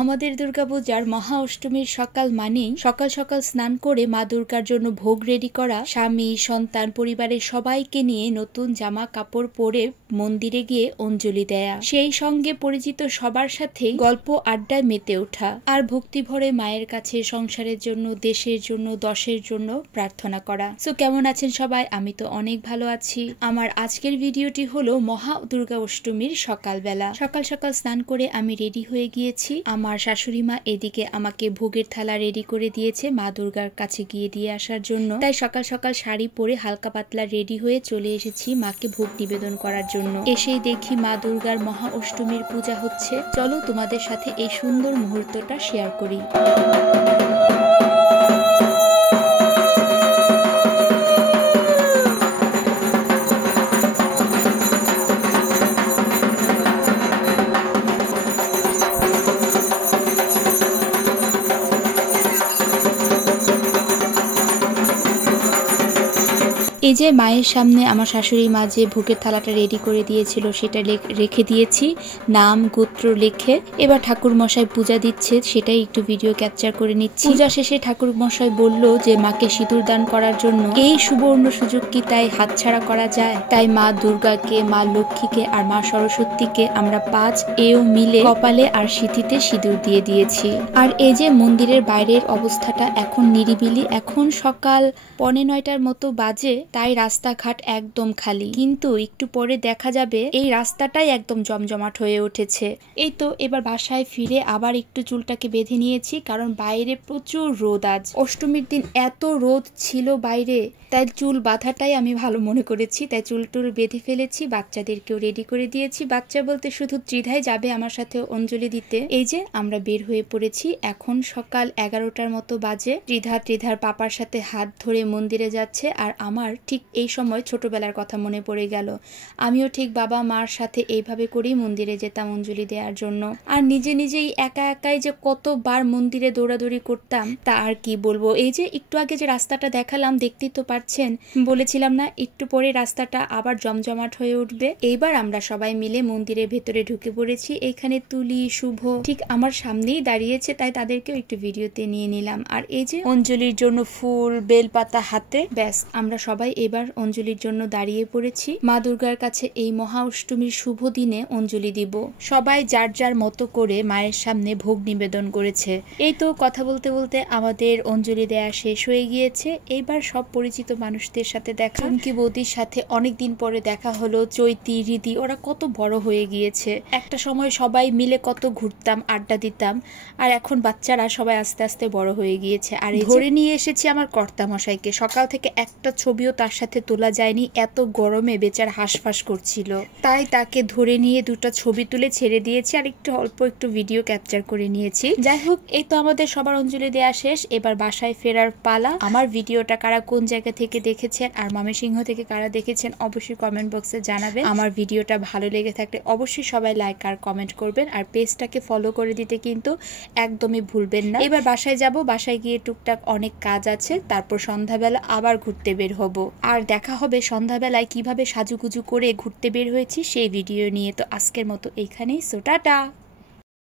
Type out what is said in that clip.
আমাদের দুর্গাপূজার মহা অষ্টমীর সকাল মানেই সকাল সকাল স্নান করে মা দুর্গার জন্য ভোগ রেডি করা, স্বামী সন্তান পরিবারের সবাইকে নিয়ে নতুন জামা কাপড় পরে মন্দিরে গিয়ে অঞ্জলি দেয়া, সেই সঙ্গে পরিচিত সবার সাথে গল্প আড্ডায় মেতে ওঠা আর ভক্তি ভরে মায়ের কাছে সংসারের জন্য, দেশের জন্য, দশের জন্য প্রার্থনা করা। সো কেমন আছেন সবাই? আমি তো অনেক ভালো আছি। আমার আজকের ভিডিওটি হলো মহা দুর্গা অষ্টমীর সকালবেলা। সকাল সকাল স্নান করে আমি রেডি হয়ে গিয়েছি। আমার শাশুড়ি মা এদিকে আমাকে ভোগের থালা রেডি করে দিয়েছে মা দুর্গার কাছে গিয়ে দিয়ে আসার জন্য। তাই সকাল সকাল শাড়ি পরে হালকা পাতলা রেডি হয়ে চলে এসেছি মাকে ভোগ নিবেদন করার জন্য। এসেই দেখি মা দুর্গার মহা অষ্টমীর পূজা হচ্ছে। চলো তোমাদের সাথে এই সুন্দর মুহূর্তটা শেয়ার করি। এই যে মায়ের সামনে আমার শাশুড়ি মা যে ভোগের থালাটা রেডি করে দিয়েছিল সেটা রেখে দিয়েছি, নাম গোত্র লিখে। এবার ঠাকুর মশাই পূজা দিচ্ছে, সেটাই একটু ভিডিও ক্যাপচার করে নিচ্ছি। পূজা শেষে ঠাকুর মশাই বলল যে মাকে সিঁদুর দান করার জন্য। এই সুবর্ণ সুযোগ কি তাই হাতছাড়া করা যায়? তাই মা দুর্গাকে, মা লক্ষ্মীকে আর মা সরস্বতীকে আমরা 5 এও মিলে কপালে আর সিঁথিতে সিঁদুর দিয়ে দিয়েছি। আর এই যে মন্দিরের বাইরের অবস্থাটা এখন নিরিবিলি। এখন সকাল 9:15টার মতো বাজে, তাই রাস্তাঘাট একদম খালি। কিন্তু একটু পরে দেখা যাবে এই রাস্তাটাই একদম জমজমাট হয়ে উঠেছে। এই তো এবার বাসায় ফিরে আবার একটু চুলটাকে বেঁধে নিয়েছি, কারণ বাইরে প্রচুর রোদ। আজ অষ্টমীর দিন এত রোদ ছিল বাইরে, তাই চুল বাঁধাটাই আমি ভালো মনে করেছি। তাই চুল টুল বেঁধে ফেলেছি, বাচ্চাদেরকেও রেডি করে দিয়েছি। বাচ্চা বলতে শুধু ত্রিধাই যাবে আমার সাথে অঞ্জলি দিতে। এই যে আমরা বের হয়ে পড়েছি। এখন সকাল 11টার মতো বাজে। ত্রিধার পাপার সাথে হাত ধরে মন্দিরে যাচ্ছে। আর আমার ঠিক এই সময় ছোটবেলার কথা মনে পড়ে গেল। আমিও ঠিক বাবা মার সাথে এইভাবে করেই মন্দিরে যেতাম অঞ্জলি দেওয়ার জন্য। আর নিজেই একা একাই যে কতবার মন্দিরে দৌড়াদৌড়ি করতাম তা আর কি বলবো। এই যে একটু আগে যে রাস্তাটা দেখালাম, দেখতেই তো পাচ্ছেন, বলেছিলাম না একটু পরে রাস্তাটা আবার জমজমাট হয়ে উঠবে। এইবার আমরা সবাই মিলে মন্দিরের ভেতরে ঢুকে পড়েছি। এখানে তুলি, শুভ ঠিক আমার সামনেই দাঁড়িয়েছে, তাই তাদেরকেও একটু ভিডিওতে নিয়ে নিলাম। আর এই যে অঞ্জলির জন্য ফুল, বেলপাতা হাতে, ব্যাস আমরা সবাই এবার অঞ্জলির জন্য দাঁড়িয়ে পড়েছি। মা দুর্গার কাছে এই মহা অষ্টমীর শুভ দিনে অঞ্জলি দিব। সবাই যার যার মতো করে মায়ের সামনে ভোগ নিবেদন করেছে। এই তো কথা বলতে বলতে আমাদের অঞ্জলি দেয়া শেষ হয়ে গিয়েছে। এইবার সব পরিচিত মানুষদের সাথে দেখা। চুমকি বৌদির সাথে অনেকদিন পরে দেখা হলো। চৈতি, রিদি ওরা কত বড় হয়ে গিয়েছে। একটা সময় সবাই মিলে কত ঘুরতাম, আড্ডা দিতাম। আর এখন বাচ্চারা সবাই আস্তে আস্তে বড় হয়ে গিয়েছে। আর ধরে নিয়ে এসেছি আমার কর্তা মশাইকে। সকাল থেকে একটা ছবিও তার সাথে তোলা যায়নি, এত গরমে বেচার হাঁসফাঁস করছিল। তাই তাকে ধরে নিয়ে 2টা ছবি তুলে ছেড়ে দিয়েছি আর অল্প একটু ভিডিও ক্যাপচার করে নিয়েছি। যাই হোক, এই তো আমাদের সবার অঞ্জলি দেয়া শেষ। এবার বাসায় ফেরার পালা। আমার ভিডিওটা কারা কোন জায়গা থেকে দেখেছেন আর ময়মনসিংহ থেকে কারা দেখেছেন অবশ্যই কমেন্ট বক্সে জানাবেন। আমার ভিডিওটা ভালো লেগে থাকলে অবশ্যই সবাই লাইক আর কমেন্ট করবেন। আর পেজটাকে ফলো করে দিতে কিন্তু একদমই ভুলবেন না। এবার বাসায় যাব, বাসায় গিয়ে টুকটাক অনেক কাজ আছে। তারপর সন্ধ্যাবেলা আবার ঘুরতে বের হব। আর দেখা হবে সন্ধ্যাবেলায় কিভাবে সাজুগুজু করে ঘুরতে বের হয়েছি সেই ভিডিও নিয়ে। তো আজকের মতো এইখানেই। So tata.